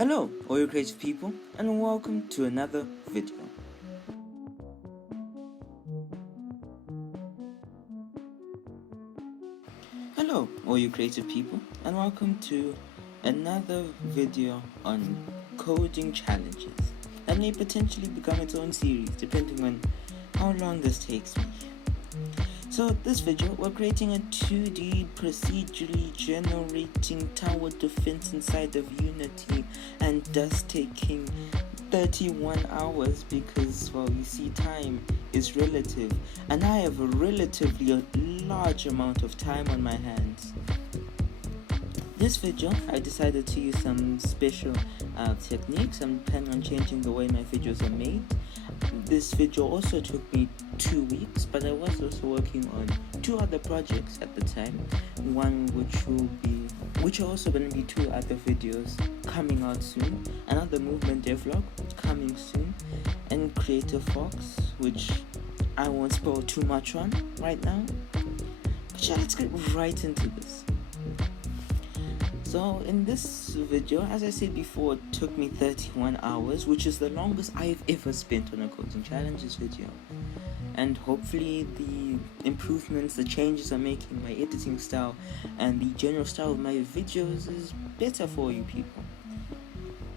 Hello, all you creative people, and welcome to another video. Hello, all you creative people, and welcome to another video on coding challenges that may potentially become its own series depending on how long this takes me. So this video, we're creating a 2D procedurally generating tower defense inside of Unity, and thus taking 31 hours because, well, you see, time is relative, and I have a relatively large amount of time on my hands. This video, I decided to use some special techniques. I'm planning on changing the way my videos are made. This video also took me 2 weeks, but I was also working on 2 other projects at the time. One which are also going to be 2 other videos coming out soon. Another movement devlog coming soon, and Creative Fox, which I won't spoil too much on right now. But yeah, let's get right into this. So in this video, as I said before, it took me 31 hours, which is the longest I've ever spent on a coding challenges video. And hopefully the improvements, the changes I'm making in my editing style and the general style of my videos is better for you people.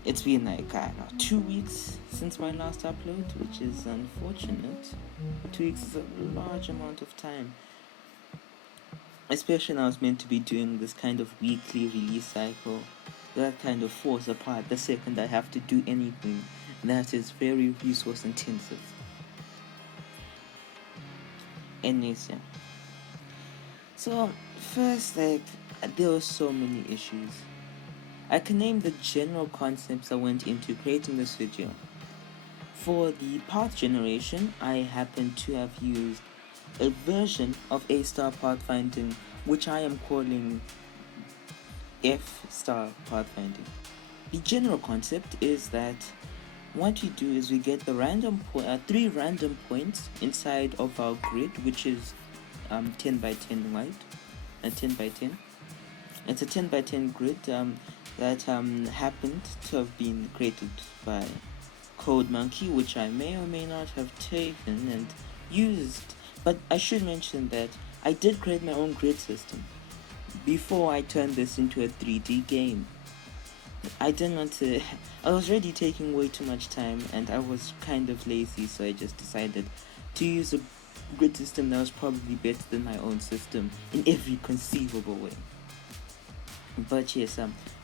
It's been like, I don't know, 2 weeks since my last upload, which is unfortunate. 2 weeks is a large amount of time. Especially when I was meant to be doing this kind of weekly release cycle. That kind of falls apart the second I have to do anything that is very resource intensive. Anyways, yeah. So first, there were so many issues. I can name the general concepts I went into creating this video. For the path generation, I happen to have used a version of A-star pathfinding, which I am calling F-star pathfinding. The general concept is that what we do is we get the 3 random points inside of our grid, which is 10 by 10 wide, 10 by 10. It's a 10 by 10 grid that happened to have been created by CodeMonkey, which I may or may not have taken and used. But I should mention that I did create my own grid system before I turned this into a 3D game. I was already taking way too much time, and I was kind of lazy, so I just decided to use a grid system that was probably better than my own system in every conceivable way. But yes,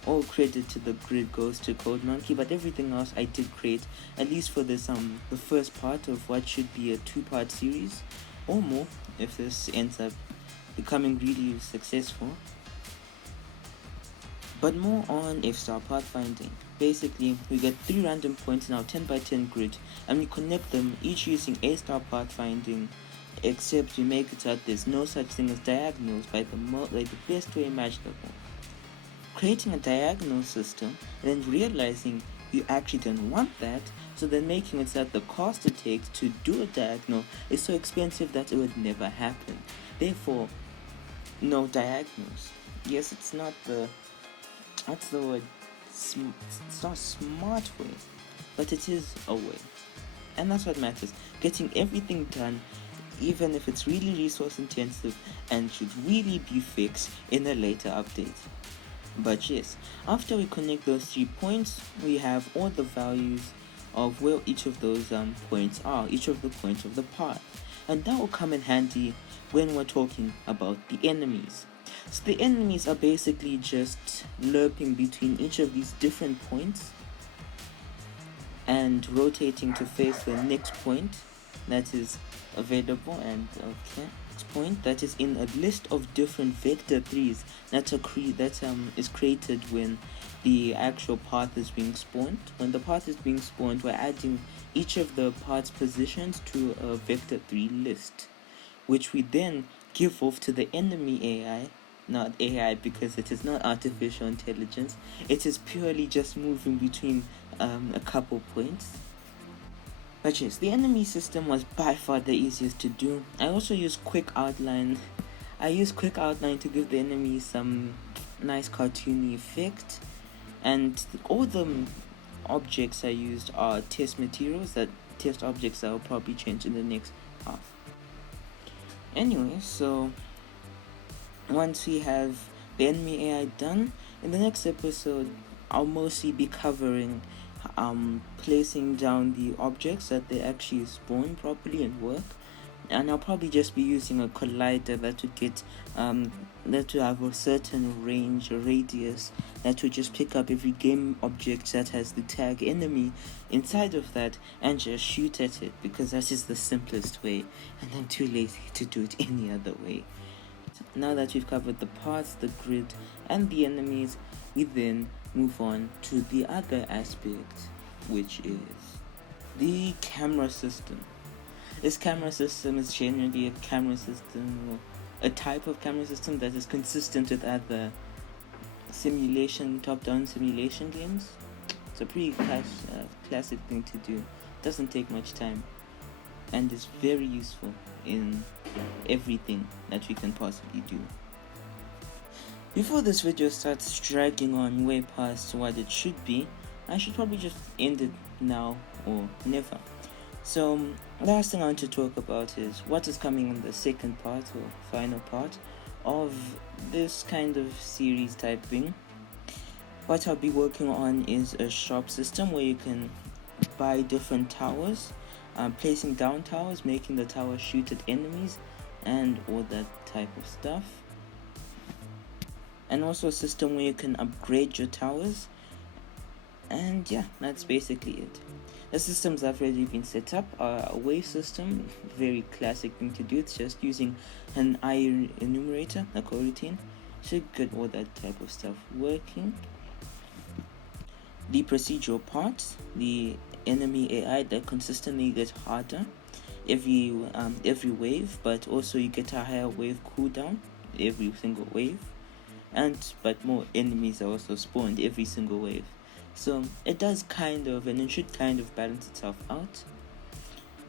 all credit to the grid goes to CodeMonkey, but everything else I did create, at least for this the first part of what should be a 2-part series or more if this ends up becoming really successful. But more on F-star pathfinding. Basically, we get 3 random points in our 10 by 10 grid, and we connect them each using A-star pathfinding, except we make it so that there's no such thing as diagonals by the best way imaginable. Creating a diagonal system and then realizing you actually don't want that, so then making it so that the cost it takes to do a diagonal is so expensive that it would never happen. Therefore, no diagonals. Yes, it's not the it's not a smart way, but it is a way, and that's what matters. Getting everything done, even if it's really resource intensive and should really be fixed in a later update. But yes, after we connect those 3 points, we have all the values of where each of those points are, each of the points of the path, and that will come in handy when we're talking about the enemies. So the enemies are basically just lurking between each of these different points and rotating to face the next point that is available, and point that is in a list of different vector 3s that is created when the actual path is being spawned. When the path is being spawned, we're adding each of the path's positions to a vector 3 list, which we then give off to the enemy AI. Not AI, because it is not artificial intelligence. It is purely just moving between a couple points. But yes, the enemy system was by far the easiest to do. I also used quick outline. I used quick outline to give the enemy some nice cartoony effect. and all the objects I used are test materials, that test objects that will probably change in the next half. Anyway, so once we have the enemy AI done, in the next episode I'll mostly be covering placing down the objects that they actually spawn properly and work, and I'll probably just be using a collider that would get that will have a certain range or radius that would just pick up every game object that has the tag enemy inside of that and just shoot at it, because that is the simplest way and I'm too lazy to do it any other way. Now that we've covered the paths, the grid, and the enemies, we then move on to the other aspect, which is the camera system. This camera system is generally a camera system, or a type of camera system that is consistent with other top-down simulation games. It's a pretty classic thing to do. Doesn't take much time, and is very useful in everything that we can possibly do. Before this video starts dragging on way past what it should be, I should probably just end it now or never. So, last thing I want to talk about is what is coming in the second part or final part of this kind of series type thing. What I'll be working on is a shop system where you can buy different towers, placing down towers, making the tower shoot at enemies, and all that type of stuff. And also a system where you can upgrade your towers. And yeah, that's basically it. The systems have already been set up are a wave system, very classic thing to do. It's just using an I enumerator, a coroutine, to get all that type of stuff working. The procedural parts, the enemy AI that consistently gets harder every wave, but also you get a higher wave cooldown every single wave, but more enemies are also spawned every single wave. So it does kind of, and it should kind of balance itself out.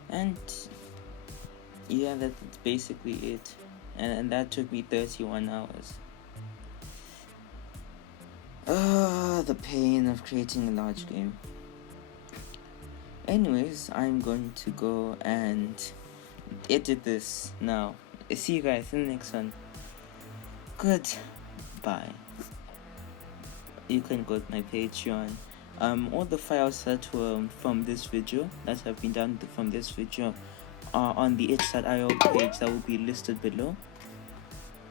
And yeah, that's basically it. And that took me 31 hours. The pain of creating a large game. Anyways, I'm going to go and edit this now. See you guys in the next one. Goodbye. You can go to my Patreon. All the files that were from this video, that have been done from this video, are on the itch.io page that will be listed below.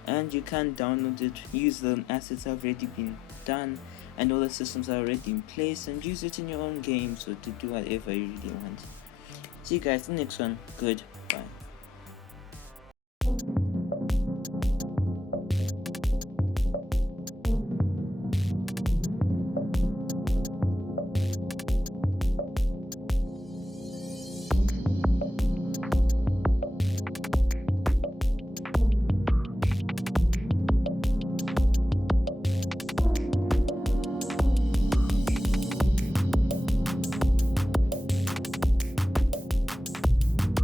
And you can download it, use the assets that have already been done, and all the systems are already in place, and use it in your own games or to do whatever you really want. See you guys in the next one. Goodbye.